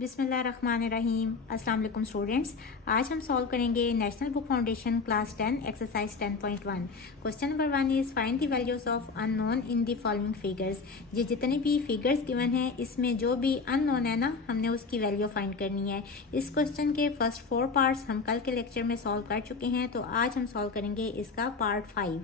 बिस्मिल्लाहिर्रहमानिर्रहीम। अस्सलाम वालेकुम स्टूडेंट्स, आज हम सॉल्व करेंगे national book foundation class 10 exercise 10.1। Question number 1 is find the values of unknown in the following figures. ये जितने भी फिगर्स गिवन है इसमें जो भी अननोन है ना, हमने उसकी वैल्यू फाइंड करनी है। इस क्वेश्चन के फर्स्ट 4 पार्ट्स हम कल के लेक्चर में सॉल्व कर चुके हैं, तो आज हम सॉल्व करेंगे इसका पार्ट 5।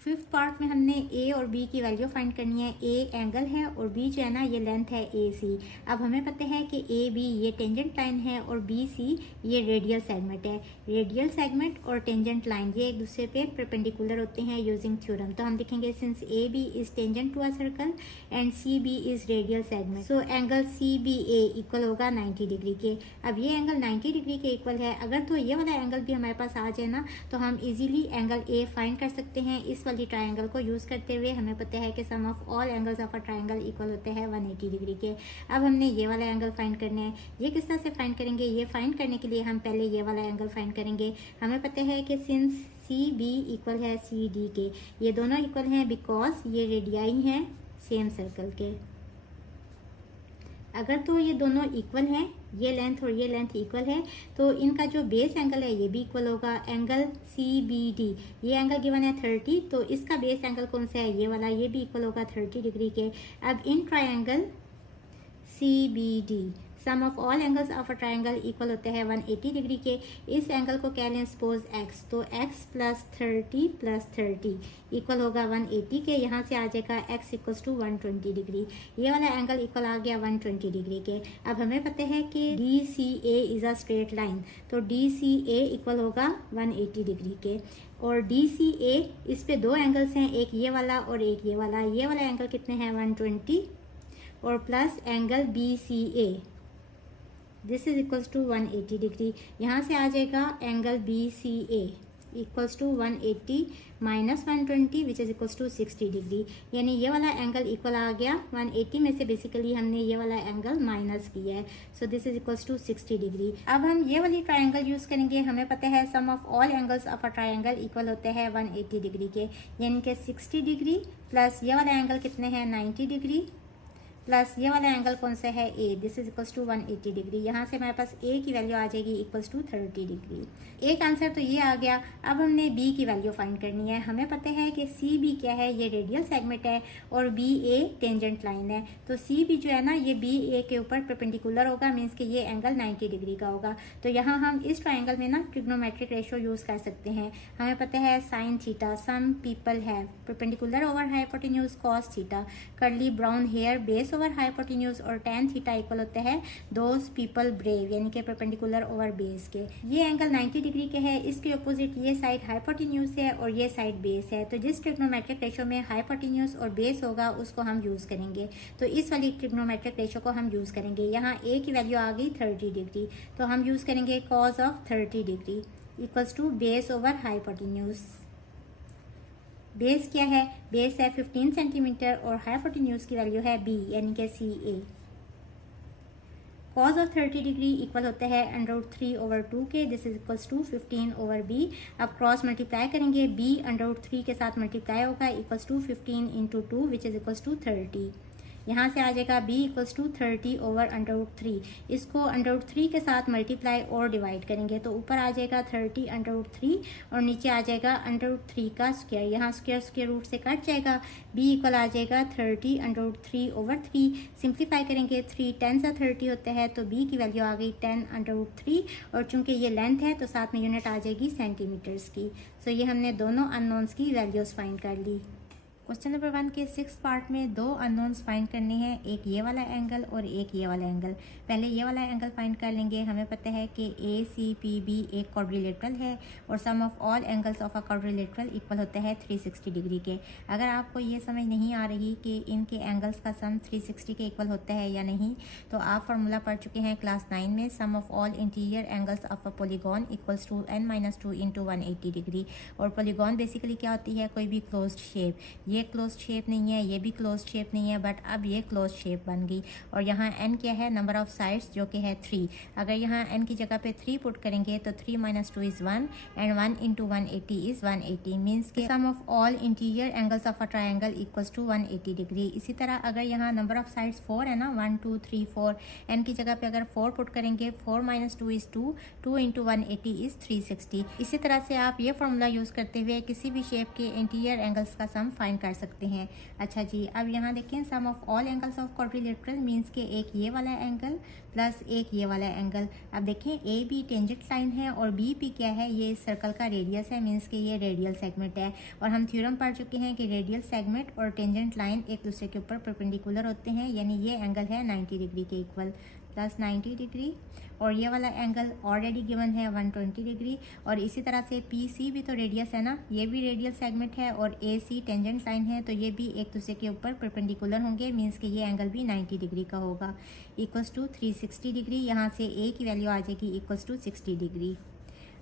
फिफ्थ पार्ट में हमने ए और बी की वैल्यू फाइंड करनी है। ए एंगल है और बी जो है ना ये लेंथ है ए सी। अब हमें पता है कि ए बी ये टेंजेंट लाइन है और बी सी ये रेडियल सेगमेंट है। रेडियल सेगमेंट और टेंजेंट लाइन ये एक दूसरे पे परपेंडिकुलर होते हैं यूजिंग थ्योरम। तो हम लिखेंगे since A B is tangent to a circle and C B is radial segment, so angle C B A equal होगा 90 डिग्री के। अब ये एंगल 90 डिग्री के इक्वल है। अगर तो ये वाला एंगल भी हमारे पास आ जाए ना, तो हम इजीली एंगल ए फाइंड कर सकते हैं। इस ट्रायंगल को यूज करते हुए हमें पता है कि sum of all angles of a triangle equal होते हैं 180 डिग्री के। अब हमने ये वाला एंगल फाइंड करना है। ये किस तरह से फाइंड करेंगे? ये फाइंड करने के लिए हम पहले ये वाला एंगल फाइंड करेंगे। हमें पता है कि सिंस सी बी इक्वल है सी डी के, ये दोनों इक्वल हैं बिकॉज ये रेडियाई हैं सेम सर्कल के। अगर तो ये दोनों इक्वल हैं, ये लेंथ और ये लेंथ इक्वल है, तो इनका जो बेस एंगल है ये भी इक्वल होगा। एंगल सी बी डी, ये एंगल गिवन है 30, तो इसका बेस एंगल कौन सा है? ये वाला, ये भी इक्वल होगा 30 डिग्री के। अब in triangle C B D sum of all angles of a triangle equal होते हैं 180 डिग्री के। इस एंगल को कह लें सपोज x, तो x प्लस 30 इक्वल होगा 180 के। यहाँ से आ जाएगा x इक्वल्स टू 120 डिग्री। ये वाला एंगल इक्वल आ गया 120 डिग्री के। अब हमें पता है कि D C A is a straight line, तो डी सी ए इक्वल होगा 180 डिग्री के। और डी सी ए, इस पे दो एंगल्स हैं, एक ये वाला और एक ये वाला। ये वाला एंगल कितने हैं? 120 और plus angle B C A, this is equals to 180 degree. यहाँ से आ जाएगा angle B C A equals to 180 minus 120 which is equals to 60 degree. यानी ये वाला एंगल इक्वल आ गया 180 में से बेसिकली हमने ये वाला एंगल माइनस किया है, so this is equals to 60 degree. अब हम ये वाली ट्रायंगल यूज करेंगे। हमें पता है sum of all angles of a triangle equal होते हैं 180 डिग्री के, यानी कि 60 डिग्री प्लस ये वाला एंगल कितने हैं? 90 डिग्री प्लस ये वाला एंगल कौन सा है? A, this is equals to 180 degree. यहाँ से हमारे पास ए की वैल्यू आ जाएगी इक्वल्स टू 30 डिग्री। एक आंसर तो ये आ गया। अब हमने बी की वैल्यू फाइंड करनी है। हमें पता है कि सी बी क्या है? ये रेडियल सेगमेंट है और बी ए टेंजेंट लाइन है। तो सी बी जो है ना ये बी ए के ऊपर परपेंडिकुलर होगा, मीन्स कि ये एंगल 90 डिग्री का होगा। तो यहाँ हम इस ट्राइंगल में ना ट्रिग्नोमेट्रिक रेशियो यूज कर सकते हैं। हमें पता है sine theta, some people have perpendicular over hypotenuse cos theta, curly brown hair base over hypotenuse, और tan थीटा इक्वल होते हैं दोज पीपल ब्रेव, यानी कि परपेंडिकुलर ओवर बेस के। ये एंगल 90 डिग्री के है। इसके अपोजिट ये साइड हाइपोटेन्यूज है और ये साइड बेस है। तो जिस ट्रिग्नोमेट्रिक रेशियो में हाइपोटेन्यूज और बेस होगा उसको हम यूज करेंगे। तो इस वाली ट्रिग्नोमेट्रिक रेशियो को हम यूज करेंगे। यहाँ ए की वैल्यू आ गई 30 डिग्री, तो हम यूज करेंगे cos of 30 degree equals to base over hypotenuse. Base क्या है? बेस है 15 सेंटीमीटर और हाइपोटेन्यूज की वैल्यू है बी, यानी कि C A. Cos of 30 degree equal होता है √3 ओवर 2 के, this is equals to 15 over B. अब क्रॉस मल्टीप्लाई करेंगे, बी √3 के साथ मल्टीप्लाई होगा equals to 15 into 2 which is equals to 30। यहाँ से आ जाएगा b इक्वल्स टू 30 ओवर √3। इसको √3 के साथ मल्टीप्लाई और डिवाइड करेंगे तो ऊपर आ जाएगा 30 √3 और नीचे आ जाएगा √3 का स्क्वायर। यहाँ स्क्वायर स्क्वायर रूट से कट जाएगा, b इक्वल आ जाएगा 30 √3 ओवर 3। सिंप्लीफाई करेंगे, 3 10 30 होते हैं, तो b की वैल्यू आ गई 10 √3 और चूंकि ये लेंथ है तो साथ में यूनिट आ जाएगी सेंटीमीटर्स की। सो ये हमने दोनों अननोन्स की वैल्यूज फाइंड कर ली। क्वेश्चन नंबर 1 के 6th पार्ट में दो अननोन्स फाइंड करने हैं, एक ये वाला एंगल और एक ये वाला एंगल। पहले ये वाला एंगल फाइंड कर लेंगे। हमें पता है कि ए सी पी बी एक क्वाड्रिलेटरल है और sum of all angles of a quadrilateral equal होता है 360 डिग्री के। अगर आपको ये समझ नहीं आ रही कि इनके एंगल्स का सम 360 के इक्वल होता है या नहीं, तो आप फार्मूला पढ़ चुके हैं क्लास 9 में, sum of all interior angles of a polygon equals to n-2 into 180 degree. और पॉलीगॉन बेसिकली क्या होती है? कोई भी क्लोज्ड शेप। ये क्लोज शेप नहीं है, ये भी क्लोज शेप नहीं है, बट अब ये क्लोज शेप बन गई। और यहाँ n क्या है, नंबर ऑफ साइड्स जो कि है 3। अगर यहाँ n की जगह पे 3 पुट करेंगे तो 3 - 2 इज़ 1 एंड 1 × 180 इज़ 180, मीन्स के sum of all interior angles of a triangle equals to 180 degree. इसी तरह अगर यहाँ नंबर ऑफ साइड्स 4 है ना, 1 2 3 4, n की जगह पे अगर 4 पुट करेंगे 4 - 2 इज़ 2, 2 × 180 इज़ 360। इसी तरह से आप ये फॉर्मूला यूज़ करते हुए किसी भी शेप के इंटीरियर एंगल्स का सम फाइंड कर सकते हैं। अच्छा जी, अब यहाँ देखें sum of all angles of quadrilateral means के एक ये वाला एंगल प्लस एक ये वाला एंगल। अब देखें ए बी टेंजेंट लाइन है और बी पी क्या है, ये इस सर्कल का रेडियस है, मीन्स के ये रेडियल सेगमेंट है। और हम थ्योरम पढ़ चुके हैं कि रेडियल सेगमेंट और टेंजेंट लाइन एक दूसरे के ऊपर परपेंडिकुलर होते हैं, यानी ये एंगल है 90 डिग्री के इक्वल, प्लस 90 डिग्री। और ये वाला एंगल ऑलरेडी गिवन है 120 डिग्री। और इसी तरह से पी सी भी तो रेडियस है ना, ये भी रेडियल सेगमेंट है और ए सी टेंजेंट लाइन है, तो ये भी एक दूसरे के ऊपर परपेंडिकुलर होंगे, मीन्स कि ये एंगल भी 90 डिग्री का होगा, इक्वल्स टू 360 डिग्री। यहाँ से ए की वैल्यू आ जाएगी इक्वल्स टू 60 डिग्री।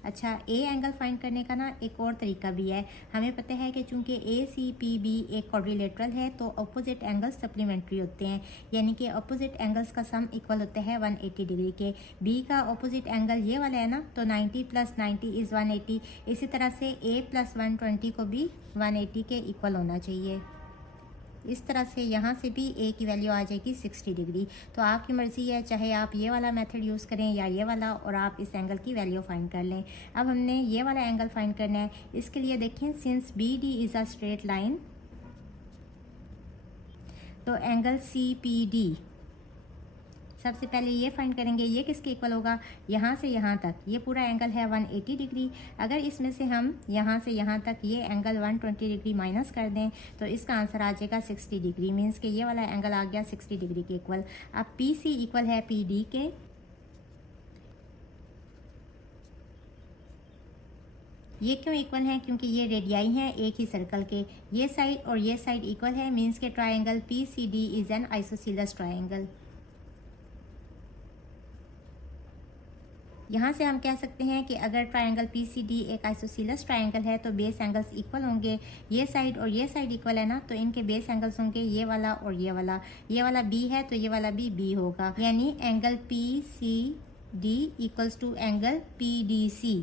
अच्छा, ए एंगल फाइंड करने का ना एक और तरीका भी है। हमें पता है कि चूंकि ए सी पी बी एक क्वाड्रिलेटरल है तो अपोजिट एंगल्स सप्लीमेंट्री होते हैं, यानी कि अपोजिट एंगल्स का सम इक्वल होता है 180 डिग्री के। बी का अपोजिट एंगल ये वाला है ना, तो 90 + 90 इज़ 180। इसी तरह से ए + 120 को भी 180 के इक्वल होना चाहिए। इस तरह से यहाँ से भी ए की वैल्यू आ जाएगी 60 डिग्री। तो आपकी मर्ज़ी है, चाहे आप ये वाला मेथड यूज़ करें या ये वाला, और आप इस एंगल की वैल्यू फाइंड कर लें। अब हमने ये वाला एंगल फाइंड करना है। इसके लिए देखें, since B D is a straight line, तो एंगल सी पी डी सबसे पहले ये फाइंड करेंगे, ये किसके इक्वल होगा, यहाँ से यहाँ तक ये पूरा एंगल है 180 डिग्री। अगर इसमें से हम यहाँ से यहाँ तक ये एंगल 120 डिग्री माइनस कर दें तो इसका आंसर आ जाएगा 60 डिग्री, मीन्स कि ये वाला एंगल आ गया 60 डिग्री के इक्वल। अब पी सी इक्वल है पी डी के, ये क्यों इक्वल है, क्योंकि ये रेडियाई हैं एक ही सर्कल के, ये साइड और ये साइड इक्वल है, मीन्स के triangle P C D is an isosceles triangle. यहाँ से हम कह सकते हैं कि अगर ट्राइंगल पी सी डी एक आइसोसीलस ट्राइंगल है तो बेस एंगल्स इक्वल होंगे। ये साइड और ये साइड इक्वल है ना, तो इनके बेस एंगल्स होंगे ये वाला और ये वाला। ये वाला बी है तो ये वाला भी बी होगा, यानी angle P C D equals to angle P D C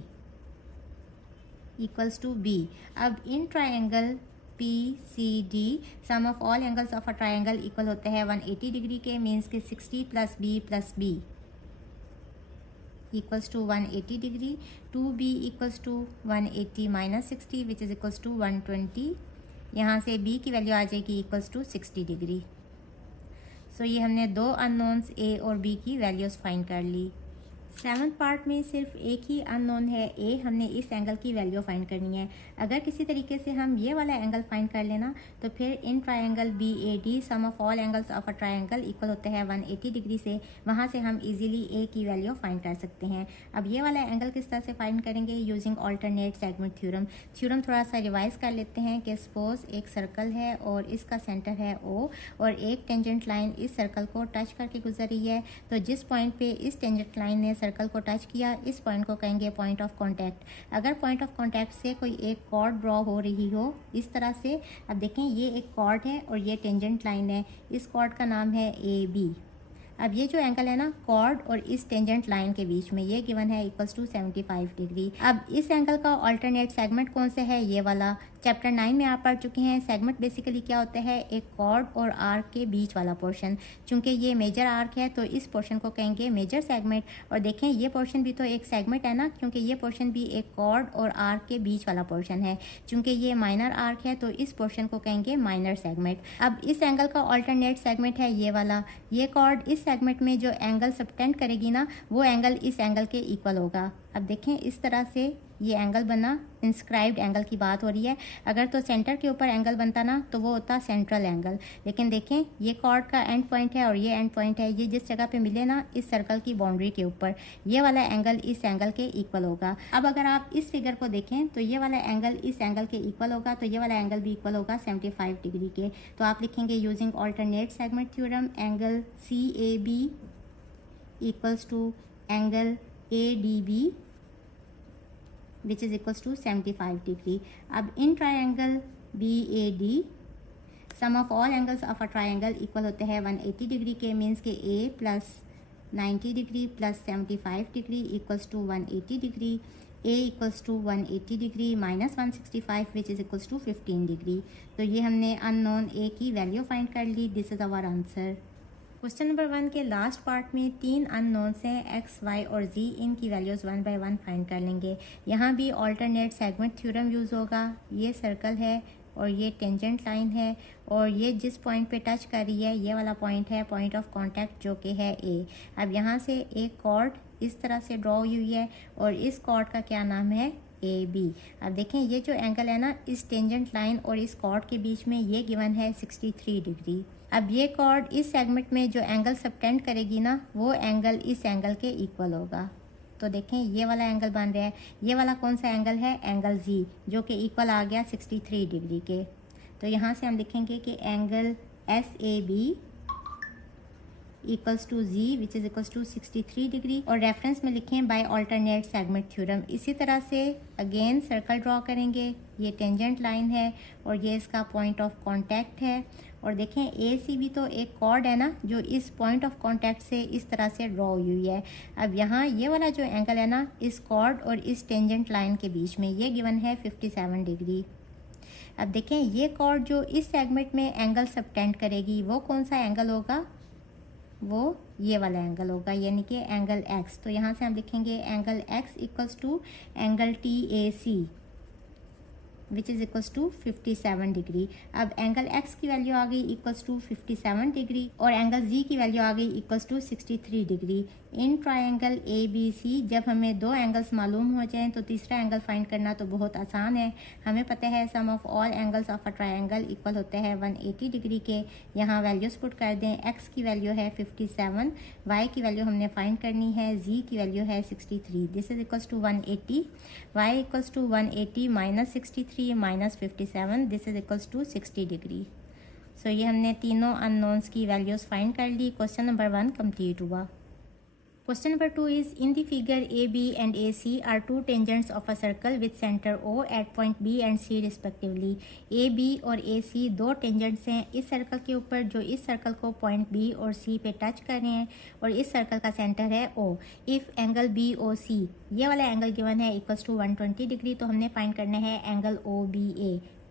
equals to B. अब इन triangle P C D sum of all angles of a triangle equal होता है 180 डिग्री के, मीन्स के 60 + b equals to 180 degree, 2b equals to 180 minus 60 which is equals to 120। यहाँ से b की value आ जाएगी equals to 60 डिग्री। सो ये हमने दो अननोन्स a और b की वैल्यूज़ फाइंड कर ली। 7th पार्ट में सिर्फ एक ही अननोन है a, हमने इस एंगल की वैल्यू फाइंड करनी है। अगर किसी तरीके से हम ये वाला एंगल फाइंड कर लेना तो फिर in triangle B A D sum of all angles of a triangle equal होता है 180 डिग्री से, वहाँ से हम इजीली a की वैल्यू फाइंड कर सकते हैं। अब ये वाला एंगल किस तरह से फाइंड करेंगे, using alternate segment theorem. Theorem थोड़ा सा रिवाइज कर लेते हैं कि सपोज एक सर्कल है और इसका सेंटर है O और एक टेंजेंट लाइन इस सर्कल को टच करके गुजर रही है, तो जिस पॉइंट पे इस टेंजेंट लाइन ने सर्कल को टच किया, इस पॉइंट को कहेंगे पॉइंट ऑफ कांटेक्ट। अगर पॉइंट ऑफ कांटेक्ट से कोई एक कॉर्ड ड्रॉ हो रही हो इस तरह से, अब देखें ये एक कॉर्ड है और ये टेंजेंट लाइन है, इस कॉर्ड का नाम है ए बी। अब ये जो एंगल है ना कॉर्ड और इस टेंजेंट लाइन के बीच में, ये गिवन है इक्वल्स टू 75 डिग्री। अब इस एंगल का ऑल्टरनेट सेगमेंट कौन सा है, ये वाला। चैप्टर 9 में आप पढ़ चुके हैं सेगमेंट बेसिकली क्या होता है, एक कॉर्ड और आर्क के बीच वाला पोर्शन। चूंकि ये मेजर आर्क है तो इस पोर्शन को कहेंगे मेजर सेगमेंट। और देखें ये पोर्शन भी तो एक सेगमेंट है ना, क्योंकि ये पोर्शन भी एक कॉर्ड और आर्क के बीच वाला पोर्शन है। चूंकि ये माइनर आर्क है तो इस पोर्शन को कहेंगे माइनर सेगमेंट। अब इस एंगल का ऑल्टरनेट सेगमेंट है ये वाला। ये कॉर्ड इस सेगमेंट में जो एंगल सबटेंड करेगी ना, वो एंगल इस एंगल के इक्वल होगा। अब देखें इस तरह से ये एंगल बना, इंस्क्राइब्ड एंगल की बात हो रही है। अगर तो सेंटर के ऊपर एंगल बनता ना तो वो होता सेंट्रल एंगल, लेकिन देखें ये कॉर्ड का एंड पॉइंट है और ये एंड पॉइंट है, ये जिस जगह पे मिले ना इस सर्कल की बाउंड्री के ऊपर, ये वाला एंगल इस एंगल के इक्वल होगा। अब अगर आप इस फिगर को देखें तो ये वाला एंगल इस एंगल के इक्वल होगा, तो ये वाला एंगल भी इक्वल होगा 75 डिग्री के। तो आप लिखेंगे using alternate segment theorem angle C A B equals to angle A D B which is equals to 75 degree. अब इन triangle B A D sum of all angles of a triangle equal होते हैं 180 degree के, means के a plus 90 degree plus 75 degree equals to 180 degree, a equals to 180 degree minus 165 which is equals to 15 degree. तो ये हमने unknown a की value find कर ली। This is our answer. Question number 1 के लास्ट पार्ट में 3 unknowns हैं x, y और z। इनकी वैल्यूज़ 1 बाय 1 फाइंड कर लेंगे। यहाँ भी ऑल्टरनेट सेगमेंट थ्योरम यूज़ होगा। ये सर्कल है और ये टेंजेंट लाइन है और ये जिस पॉइंट पे टच कर रही है ये वाला पॉइंट है पॉइंट ऑफ कांटेक्ट, जो कि है ए। अब यहाँ से एक कॉर्ड इस तरह से ड्रॉ हुई है और इस कॉर्ड का क्या नाम है, ए बी। अब देखें ये जो एंगल है ना इस टेंजेंट लाइन और इस कॉर्ड के बीच में, ये गिवन है 63 डिग्री। अब ये कॉर्ड इस सेगमेंट में जो एंगल सबटेंड करेगी ना वो एंगल इस एंगल के इक्वल होगा। तो देखें ये वाला एंगल बन रहा है, ये वाला कौन सा एंगल है, एंगल जी, जो कि इक्वल आ गया 63 डिग्री के। तो यहाँ से हम लिखेंगे कि angle S A B equals to G which is equals to 63 degree और रेफरेंस में लिखें बाय ऑल्टरनेट सेगमेंट थ्योरम। इसी तरह से अगेन सर्कल ड्रॉ करेंगे। ये टेंजेंट लाइन है और ये इसका पॉइंट ऑफ कांटेक्ट है और देखें ए सी भी तो एक कॉर्ड है ना जो इस पॉइंट ऑफ कांटेक्ट से इस तरह से ड्रॉ हुई है। अब यहाँ ये वाला जो एंगल है ना इस कॉर्ड और इस टेंजेंट लाइन के बीच में, ये गिवन है 57 डिग्री। अब देखें ये कॉर्ड जो इस सेगमेंट में एंगल सबटेंड करेगी वो कौन सा एंगल होगा, वो ये वाला एंगल होगा, यानी कि एंगल एक्स। तो यहाँ से हम लिखेंगे angle X equals to angle T A C which is equals to 57 degree. अब एंगल एक्स की वैल्यू आ गई इक्वल्स टू 57 डिग्री और एंगल जी की वैल्यू आ गई equals to 63 degree. In triangle A B C जब हमें दो एंगल्स मालूम हो जाएं तो तीसरा एंगल फाइंड करना तो बहुत आसान है। हमें पता है sum of all angles of a triangle equal होते हैं 180 डिग्री के। यहाँ वैल्यूज पुट कर दें, एक्स की वैल्यू है 57, वाई की वैल्यू हमने फाइंड करनी है, जी की वैल्यू है 63। This is equals to 180, y equals to 180 minus 63 minus 57, this is equals to 60 degree. So ये हमने तीनों अननोन्स की वैल्यूज फाइंड कर ली। क्वेश्चन नंबर 1 कंप्लीट हुआ। Question number 2 is in the figure AB and AC are two tangents of a circle with center O at point B and C respectively. AB और AC दो tangents हैं इस circle के ऊपर जो इस circle को पॉइंट B और C पे टच कर रहे हैं और इस सर्कल का सेंटर है O. इफ़ एंगल BOC ये वाला एंगल गिवन है इक्वल्स टू 120 डिग्री, तो हमने फाइंड करना है एंगल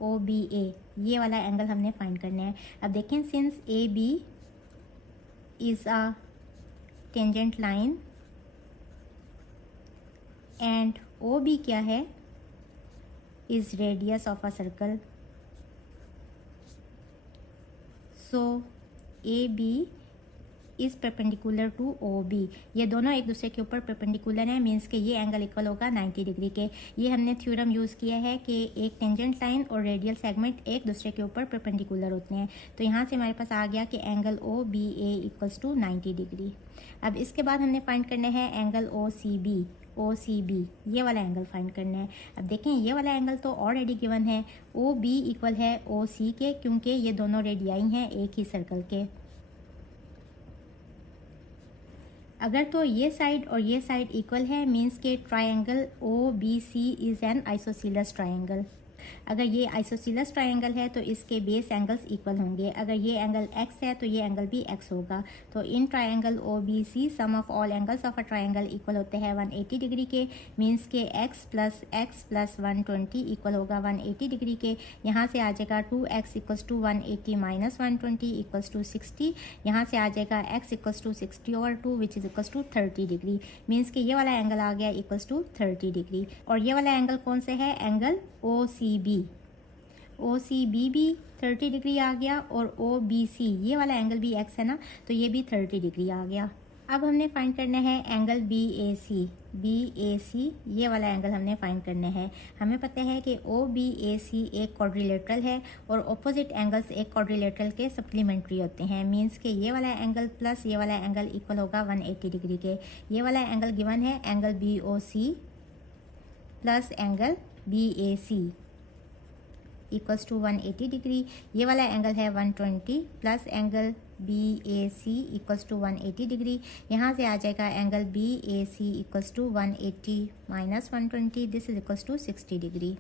OBA ये वाला एंगल हमने फाइंड करना है। अब देखें since AB is a tangent line and O B क्या है, is radius of a circle, so A B is perpendicular to O B. ये दोनों एक दूसरे के ऊपर परपेंडिकुलर हैं, मीन्स कि ये एंगल इक्वल होगा 90 डिग्री के। ये हमने थ्योरम यूज़ किया है कि एक टेंजेंट लाइन और रेडियल सेगमेंट एक दूसरे के ऊपर परपेंडिकुलर होते हैं। तो यहाँ से हमारे पास आ गया कि angle O B A equals to 90 degree. अब इसके बाद हमने फाइंड करना है एंगल ओ सी बी ये वाला एंगल फाइंड करना है। अब देखें ये वाला एंगल तो ऑलरेडी गिवन है, ओ बी इक्वल है ओ सी के, क्योंकि ये दोनों रेडियाई हैं एक ही सर्कल के। अगर तो ये साइड और ये साइड इक्वल है, मीन्स के triangle O B C is an isosceles triangle. अगर ये आइसोसीलस ट्रायंगल है तो इसके बेस एंगल्स इक्वल होंगे। अगर ये एंगल एक्स है तो ये एंगल भी एक्स होगा। तो in triangle O B C sum of all angles of a triangle equal होते हैं 180 डिग्री के, मीन्स के एक्स प्लस 120 इक्वल होगा 180 डिग्री के। यहाँ से आ जाएगा 2x equals to 180 minus 120 equals to 60। यहाँ से आ जाएगा x इक्वल्स टू 60 और 2 which is equals to 30 degree, means के ये वाला एंगल आ गया इक्वल्स टू 30 डिग्री। और ये वाला एंगल कौन से है, एंगल ओ सी बी भी 30 डिग्री आ गया और ओ बी सी ये वाला एंगल भी एक्स है ना, तो ये भी 30 डिग्री आ गया। अब हमने फाइंड करना है एंगल बी ए सी ये वाला एंगल हमने फाइंड करना है। हमें पता है कि ओ बी ए सी एक क्वाड्रिलेटरल है और ऑपोजिट एंगल्स एक क्वाड्रिलेटरल के सप्लीमेंट्री होते हैं, मीन्स के ये वाला एंगल प्लस ये वाला एंगल इक्वल होगा 180 डिग्री के। ये वाला एंगल गिवन है angle B O C plus angle B A C equals to 180 degree. ये वाला एंगल है 120 plus angle B A C equals to 180 degree. यहाँ से आ जाएगा angle B A C equals to 180 minus 120, this is equals to 60 degree.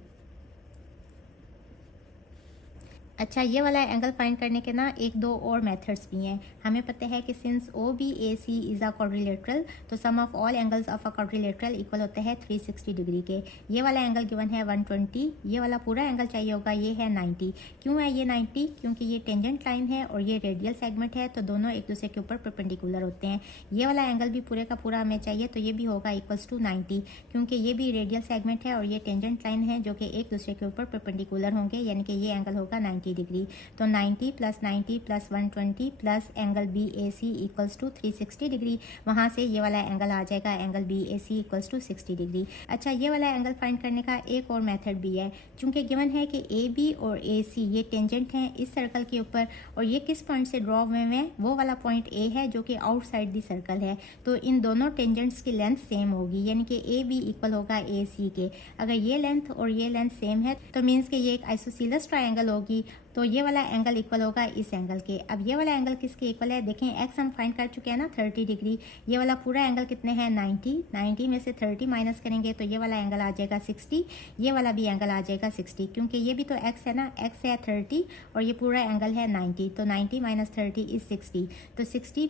अच्छा, ये वाला एंगल फाइंड करने के ना एक दो और मेथड्स भी हैं। हमें पता है कि since O B A C is a quadrilateral, तो sum of all angles of a quadrilateral equal होते हैं 360 डिग्री के। ये वाला एंगल गिवन है 120, ये वाला पूरा एंगल चाहिए होगा, ये है 90। क्यों है ये 90? क्योंकि ये टेंजेंट लाइन है और ये रेडियल सेगमेंट है, तो दोनों एक दूसरे के ऊपर परपेंडिकुलर होते हैं। ये वाला एंगल भी पूरे का पूरा हमें चाहिए, तो ये भी होगा इक्वल्स टू 90, क्योंकि ये भी रेडियल सेगमेंट है और ये टेंजेंट लाइन है जो कि एक दूसरे के ऊपर परपेंडिकुलर होंगे, यानी कि ये एंगल होगा 90 डिग्री। तो 90 plus 90 plus 120 plus angle B A C equals to 360 degree. वहाँ से ये वाला एंगल आ जाएगा, angle B A C equals to 60 degree. अच्छा, ये वाला एंगल फाइंड करने का एक और मेथड भी है। चूंकि गिवन है कि ए बी और ए सी ये टेंजेंट हैं इस सर्कल के ऊपर, और ये किस पॉइंट से ड्रॉ हुए हैं, वो वाला पॉइंट ए है जो कि आउटसाइड दी सर्कल है, तो इन दोनों टेंजेंट्स की लेंथ सेम होगी, यानी कि ए बी इक्वल होगा ए सी के। अगर ये लेंथ और ये लेंथ सेम है तो मीन्स कि ये एक आइसोसीलस ट्रायंगल होगी, तो ये वाला एंगल इक्वल होगा इस एंगल के। अब ये वाला एंगल किसके इक्वल है? देखें, एक्स हम फाइंड कर चुके हैं ना 30 डिग्री। ये वाला पूरा एंगल कितने हैं? 90। 90 में से 30 माइनस करेंगे तो ये वाला एंगल आ जाएगा 60, ये वाला भी एंगल आ जाएगा 60, क्योंकि ये भी तो एक्स है ना, एक्स है 30 और ये पूरा एंगल है 90, तो 90 माइनस 30 इज 60। तो 60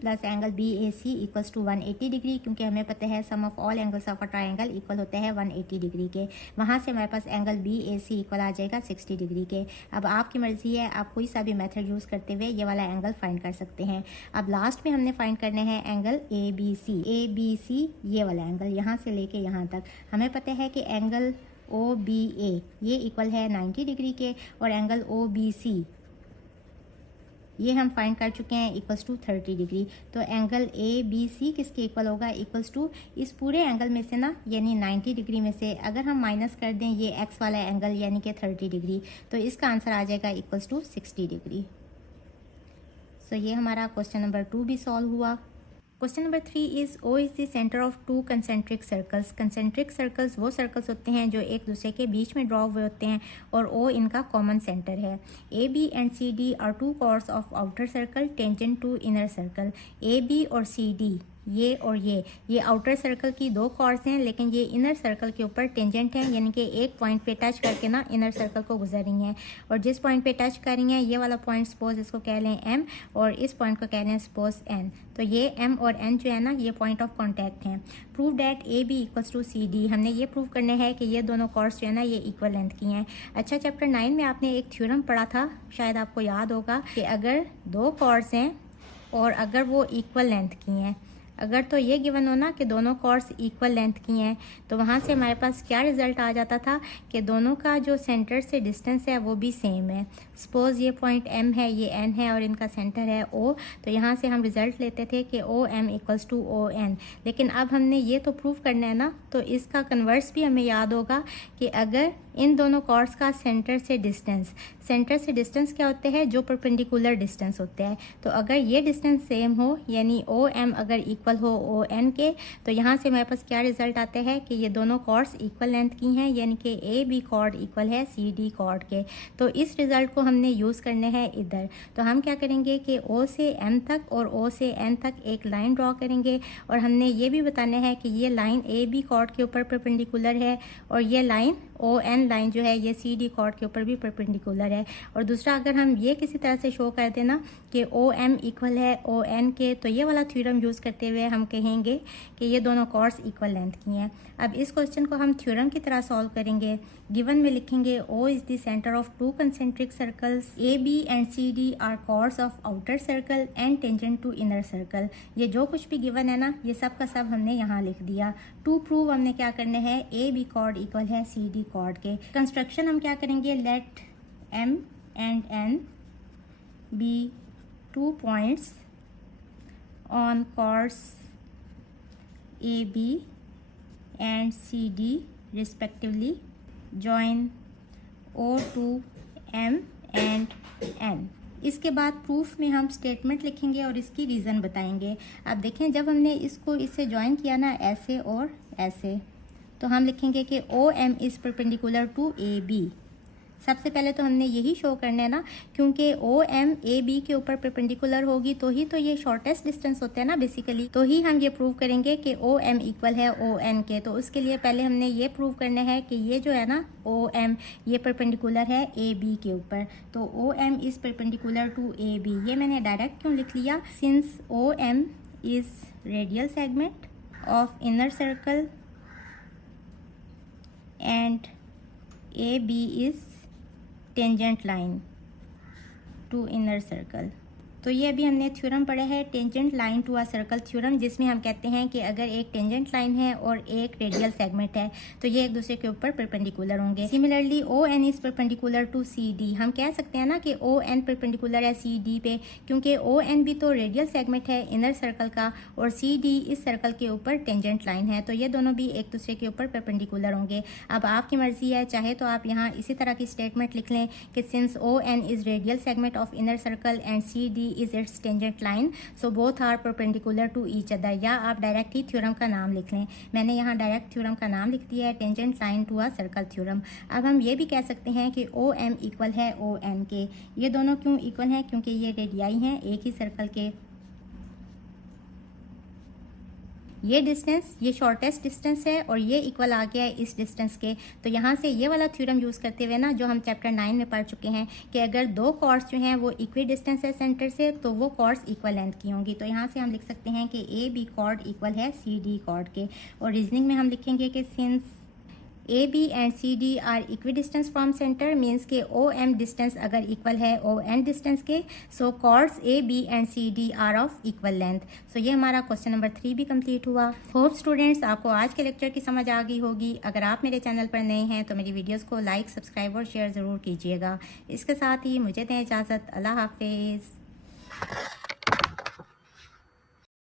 plus angle B A C equals to 180 degree, क्योंकि हमें पता है sum of all angles of a triangle equal होते हैं 180 डिग्री के। वहाँ से हमारे पास angle B A C equal आ जाएगा 60 डिग्री के। अब आपकी मर्जी है, आप कोई सा भी मेथड यूज़ करते हुए ये वाला एंगल फाइंड कर सकते हैं। अब लास्ट में हमने फाइंड करने हैं angle A B C. A B C ये वाला एंगल यहाँ से लेके यहाँ तक हमें पता है कि एंगल ओ बी ए ये इक्वल है 90 डिग्री के, और एंगल ओ बी सी ये हम फाइंड कर चुके हैं इक्वल्स टू 30 डिग्री। तो एंगल ए बी सी किसके इक्वल होगा? इक्वल्स टू इस पूरे एंगल में से ना, यानी 90 डिग्री में से अगर हम माइनस कर दें ये एक्स वाला एंगल यानी कि 30 डिग्री, तो इसका आंसर आ जाएगा इक्वल्स टू 60 डिग्री। सो ये हमारा क्वेश्चन नंबर 2 भी सॉल्व हुआ। Question number 3 is O is the centre of two concentric circles. Concentric circles वो सर्कल्स होते हैं जो एक दूसरे के बीच में ड्रॉ हुए होते हैं और ओ इनका कॉमन सेंटर है। A B and C D are two chords of outer circle tangent to inner circle. A B और सी डी ये और ये आउटर सर्कल की दो कॉर्ड्स हैं, लेकिन ये इनर सर्कल के ऊपर टेंजेंट हैं, यानी कि एक पॉइंट पे टच करके ना इनर सर्कल को गुजर रही हैं। और जिस पॉइंट पे टच कर रही हैं ये वाला पॉइंट सपोज इसको कह लें एम, और इस पॉइंट को कह लें सपोज एन। तो ये एम और एन जो है ना ये पॉइंट ऑफ कॉन्टैक्ट हैं। Prove that A B equals to C D. हमने ये प्रूव करना है कि ये दोनों कॉर्ड्स जो है ना ये इक्वल लेंथ की हैं। अच्छा, चैप्टर 9 में आपने एक थ्योरम पढ़ा था, शायद आपको याद होगा, कि अगर दो कॉर्ड्स हैं और अगर वो इक्वल लेंथ की हैं, अगर तो ये गिवन हो ना कि दोनों कॉर्ड्स इक्वल लेंथ की हैं, तो वहाँ से हमारे पास क्या रिजल्ट आ जाता था कि दोनों का जो सेंटर से डिस्टेंस है वो भी सेम है। सपोज ये पॉइंट एम है, ये एन है और इनका सेंटर है ओ, तो यहाँ से हम रिजल्ट लेते थे कि O M equals to O N. लेकिन अब हमने ये तो प्रूव करना है ना, तो इसका कन्वर्स भी हमें याद होगा कि अगर इन दोनों कॉर्ड्स का सेंटर से डिस्टेंस क्या होते हैं? जो परपेंडिकुलर डिस्टेंस होते हैं। तो अगर ये डिस्टेंस सेम हो, यानी ओ एम अगर इक्वल हो ओ एन के, तो यहाँ से हमारे पास क्या रिजल्ट आता है कि ये दोनों कॉर्ड्स इक्वल लेंथ की हैं, यानी कि ए बी कॉर्ड इक्वल है सी डी कॉर्ड के। तो इस रिजल्ट को हमने यूज़ करने हैं इधर। तो हम क्या करेंगे कि ओ से एम तक और ओ से एन तक एक लाइन ड्रॉ करेंगे, और हमने ये भी बताना है कि ये लाइन ए बी कॉर्ड के ऊपर परपेंडिकुलर है, और ये लाइन ओ एन लाइन जो है ये सी डी कॉर्ड के ऊपर भी परपेंडिकुलर है। और दूसरा, अगर हम ये किसी तरह से शो कर देना कि ओ एम इक्वल है ओ एन के, तो ये वाला थ्योरम यूज़ करते हुए हम कहेंगे कि ये दोनों कॉर्ड्स इक्वल लेंथ की हैं। अब इस क्वेश्चन को हम थ्योरम की तरह सॉल्व करेंगे। गिवन में लिखेंगे O is the centre of two concentric circles. A B and C D are chords of outer circle and tangent to inner circle. ये जो कुछ भी गिवन है ना, ये सब का सब हमने यहाँ लिख दिया। टू प्रूव हमने क्या करना है, ए बी कॉर्ड इक्वल है सी डी कॉर्ड के। कंस्ट्रक्शन हम क्या करेंगे, let M and N be two points on chords A B and CD respectively, join O to M and N। इसके बाद प्रूफ में हम स्टेटमेंट लिखेंगे और इसकी रीज़न बताएंगे। अब देखें, जब हमने इसको इससे ज्वाइन किया ना ऐसे और ऐसे, तो हम लिखेंगे कि O M is perpendicular to A B. सबसे पहले तो हमने यही शो करना है ना, क्योंकि ओ एम ए बी के ऊपर परपेंडिकुलर होगी तो ही तो ये शॉर्टेस्ट डिस्टेंस होते हैं ना बेसिकली, तो ही हम ये प्रूव करेंगे कि ओ एम इक्वल है ओ एन के। तो उसके लिए पहले हमने ये प्रूव करना है कि ये जो है ना ओ एम ये परपेंडिकुलर है ए बी के ऊपर। तो O M is perpendicular to A B, ये मैंने डायरेक्ट क्यों लिख लिया, since O M is radial segment of inner circle and A B is tangent line to inner circle. तो ये अभी हमने थ्योरम पढ़ा है tangent line to a circle theorem, जिसमें हम कहते हैं कि अगर एक टेंजेंट लाइन है और एक रेडियल सेगमेंट है तो ये एक दूसरे के ऊपर परपेंडिकुलर होंगे। Similarly O N is perpendicular to C D, हम कह सकते हैं ना कि ओ एन परपेंडिकुलर है सी डी पे, क्योंकि ओ एन भी तो रेडियल सेगमेंट है इनर सर्कल का और सी डी इस सर्कल के ऊपर टेंजेंट लाइन है, तो ये दोनों भी एक दूसरे के ऊपर परपेंडिकुलर होंगे। अब आपकी मर्जी है, चाहे तो आप यहाँ इसी तरह की स्टेटमेंट लिख लें कि since O N is radial segment of inner circle and C D is its tangent line so both are perpendicular to each other, या आप डायरेक्ट ही थ्योरम का नाम लिख लें। मैंने यहाँ डायरेक्ट थ्योरम का नाम लिख दिया है tangent line to a circle theorem. अब हम ये भी कह सकते हैं कि ओ एम इक्वल है ओ एन के। ये दोनों क्यों इक्वल हैं, क्योंकि ये रेडियाई हैं एक ही सर्कल के। ये डिस्टेंस ये शॉर्टेस्ट डिस्टेंस है और ये इक्वल आ गया है इस डिस्टेंस के। तो यहाँ से ये वाला थ्योरम यूज़ करते हुए ना, जो हम चैप्टर 9 में पढ़ चुके हैं कि अगर दो कॉर्ड्स जो हैं वो इक्वी डिस्टेंस है सेंटर से तो वो कॉर्ड्स इक्वल लेंथ की होंगी। तो यहाँ से हम लिख सकते हैं कि ए बी कॉर्ड इक्वल है सी डी कॉर्ड के। और रीजनिंग में हम लिखेंगे कि since A B and C D are equidistance from centre, means के ओ एम डिस्टेंस अगर इक्वल है ओ एन डिस्टेंस के, so chords A B and C D are of equal length. So ये हमारा question number 3 भी complete हुआ। Hope students आपको आज के लेक्चर की समझ आ गई होगी। अगर आप मेरे चैनल पर नए हैं तो मेरी वीडियोस को लाइक सब्सक्राइब और शेयर ज़रूर कीजिएगा। इसके साथ ही मुझे दें इजाज़त। अल्लाह हाफिज़।